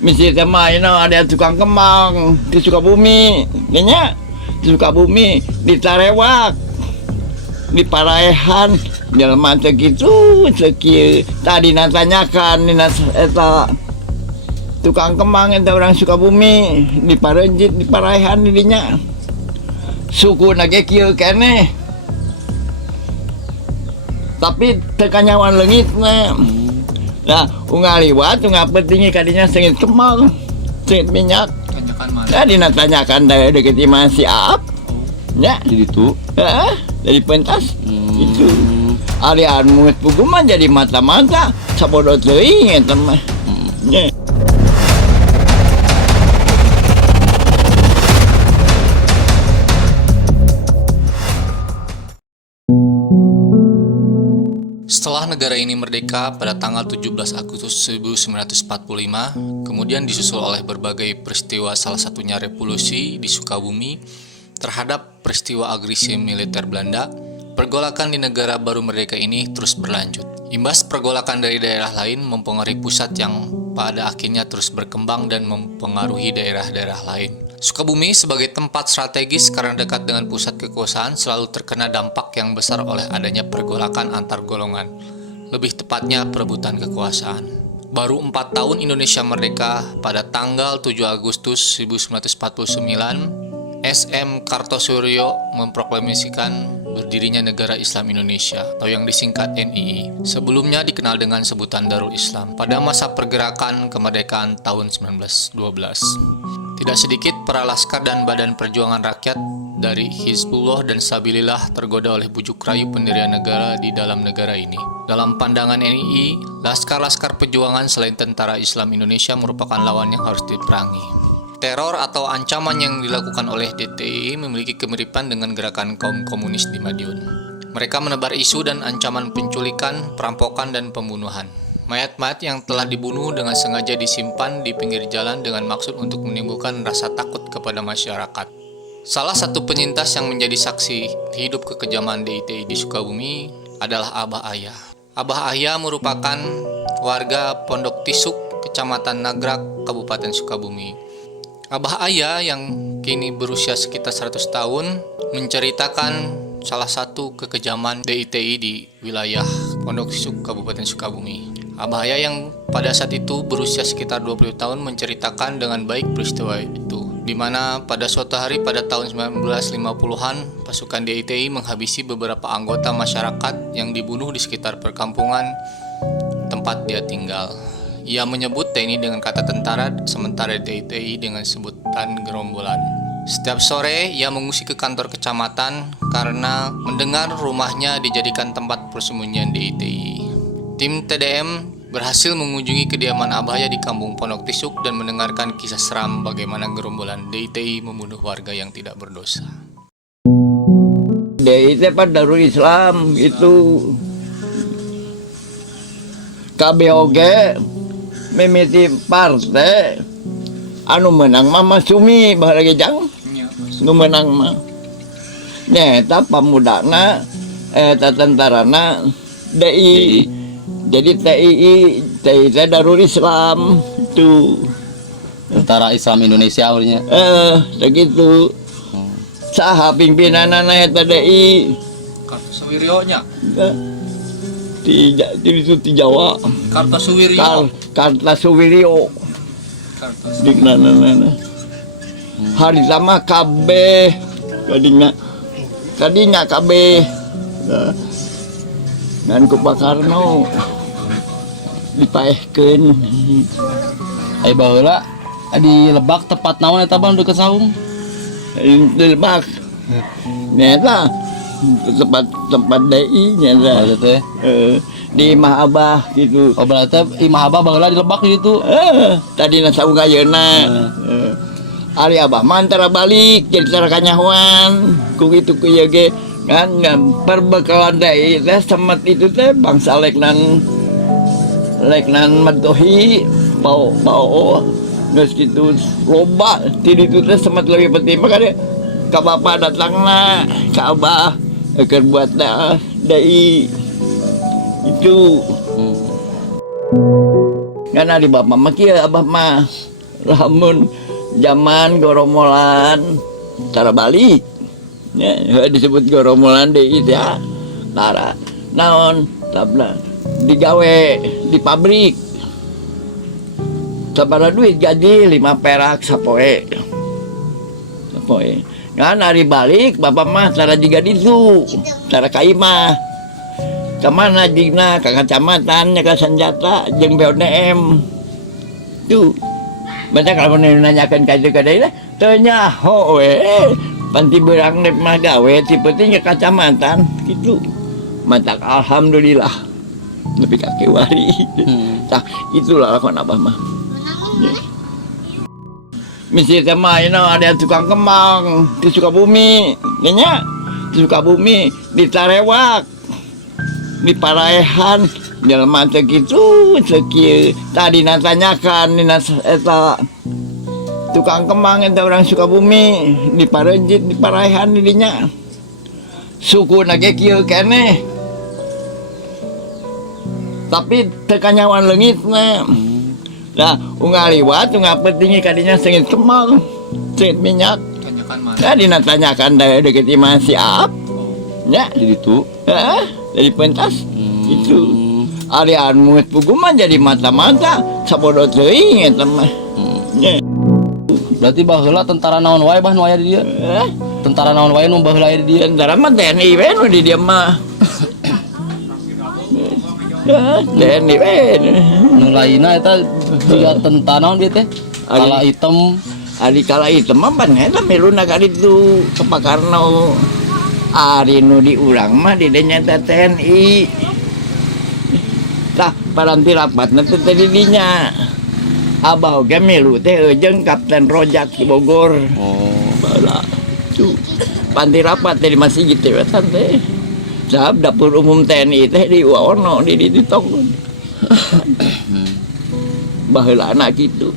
misi sama ada tukang kembang di Sukabumi, nya di Sukabumi di Tarewak, di Paraehan, jelema teh kitu sekieu. Tadi natanyakan eta tukang kembang eta orang Sukabumi di Parenjit di Paraehan dinya. Suku nage kieu keneh. Tapi teu kanyawan leungitna. Nah, unggal liwat, unggal pentingnya kadinya sengit kembang, sengit minyak. Tanyakan mana? Ya, dinatanyakan dari deket imah si Aap. Ya, Jadi itu. dari pentas. Itu. Alian mungut puguman jadi mata-mata, sabodo teuing eta mah. Ya. Setelah negara ini merdeka pada tanggal 17 Agustus 1945, kemudian disusul oleh berbagai peristiwa, salah satunya revolusi di Sukabumi terhadap peristiwa agresi militer Belanda, pergolakan di negara baru merdeka ini terus berlanjut. Imbas pergolakan dari daerah lain mempengaruhi pusat yang pada akhirnya terus berkembang dan mempengaruhi daerah-daerah lain. Sukabumi sebagai tempat strategis karena dekat dengan pusat kekuasaan selalu terkena dampak yang besar oleh adanya pergolakan antar golongan, lebih tepatnya perebutan kekuasaan. Baru 4 tahun Indonesia merdeka, pada tanggal 7 Agustus 1949, SM Kartosuryo memproklamasikan berdirinya Negara Islam Indonesia atau yang disingkat NII. Sebelumnya dikenal dengan sebutan Darul Islam pada masa pergerakan kemerdekaan tahun 1912. Tidak sedikit para laskar dan badan perjuangan rakyat dari Hizbullah dan Sabilillah tergoda oleh bujuk rayu pendirian negara di dalam negara ini. Dalam pandangan NII, laskar-laskar perjuangan selain tentara Islam Indonesia merupakan lawan yang harus diperangi. Teror atau ancaman yang dilakukan oleh DTI memiliki kemiripan dengan gerakan kaum komunis di Madiun. Mereka menebar isu dan ancaman penculikan, perampokan, dan pembunuhan. Mayat-mayat yang telah dibunuh dengan sengaja disimpan di pinggir jalan dengan maksud untuk menimbulkan rasa takut kepada masyarakat. Salah satu penyintas yang menjadi saksi hidup kekejaman DTI di Sukabumi adalah Abah Ayah. Abah Ayah merupakan warga Pondok Tisuk, Kecamatan Nagrak, Kabupaten Sukabumi. Abah Ayah yang kini berusia sekitar 100 tahun menceritakan salah satu kekejaman DITI di wilayah Pondok Tisuk, Kabupaten Sukabumi. Abah Ayah yang pada saat itu berusia sekitar 20 tahun menceritakan dengan baik peristiwa itu, di mana pada suatu hari pada tahun 1950-an pasukan DITI menghabisi beberapa anggota masyarakat yang dibunuh di sekitar perkampungan tempat dia tinggal. Ia menyebut TNI dengan kata tentara, sementara DITI dengan sebutan gerombolan. Setiap sore ia mengungsi ke kantor kecamatan karena mendengar rumahnya dijadikan tempat persembunyian DITI. Tim TDM berhasil mengunjungi kediaman Abah Ayah di Kampung Pondok Tisuk dan mendengarkan kisah seram bagaimana gerombolan DITI membunuh warga yang tidak berdosa. DITI pada Darul Islam itu KBOG mimiti partai anu menang mah Masumi bahagia jang nu menang mah nyata pamudana eta tentarana DI. Jadi TII Darul Islam itu Tentara Islam Indonesia awalnya. begitu. Saha pimpinanana eta DI. Kartosuwiryo-nya. Di Jawa. Kartosuwiryo. Kartosuwiryo. Dignana. Hari sama KB kadinya KB. Dan ku Bakarno dipaehkeun. Ai baheula di Lebak tepat naon eta Bang deket Saung? Di Lebak. Nyata tempat DI nyata. Di Imah Abah gitu. Oh berarti Imah Abah baheula di Lebak gitu. Tadi Saung ayeuna. Ari Abah mantara balik jadi tara kanyahoan. Ku kitu ku ieu ge kan perbekalan DI teh semet itu teh bangsa leknan Matohi bau geus kitu loba ti ditu teh semet leuwih penting maka ka bapa datangna ka Abah keur buat DI itu Karena di bapak mah kieu abah mah lamun zaman goromolan cara balik ya disebut goromolan deui ya tara naon tabla digawe di pabrik sabaraha duit gaji 5 perak sapoe kan hari balik bapak mah cara jiga ditu cara kaimah kemana jigna ke kecamatan nya ke senjata jeung BODM tuh banyak kalau nanyakan kaji kadai lah tanya we panti berang nek mah gawe tipe nya kecamatan gitu mantak alhamdulillah lebih kaki wari tah itulah lakon abah mah ya. Misi tema ini ada tukang kembang di Sukabumi, nya di Sukabumi di Tarewak, di Paraehan, jelema teh kitu sekieu. Tadi natanyakan dina eta tukang kembang eta orang Sukabumi di Parejit di Paraehan di dinya. Suku nage kieu keneh. Tapi teu kanyawan leungitna. Nah, unggal liwat, unggal petinggi kadinya sengit kembang, sengit minyak. Tanyakan mana? Ya, dinatanyakan dari deket imah siap. Ya, Jadi itu. dari pentas. Itu. Arian mungut puguman jadi mata-mata, sabodo teuing eta mah. Ya. Berarti baheula tentara naon wae bah nu aya di dieu. Tentara naon wae nu baheula aya di dieu. Tentara mah TNI we nu di dieu mah. TNI we. Nu lainna eta jiga tentara naon dieu teh? Kala hitam. Ari kala itu mah pan eta miluna ka ditu kepakarna ari nu di urang mah di dinya TNI. Tah paranti rapatna teh tadi dinya. Abah oge milu teh jeung Kapten Rojak di Bogor. Oh, Bala. Tuh. Panti rapat teh di masjid teh wetan teh. Sahab dapur umum TNI teh di Waono di tong. Baheula anak kitu.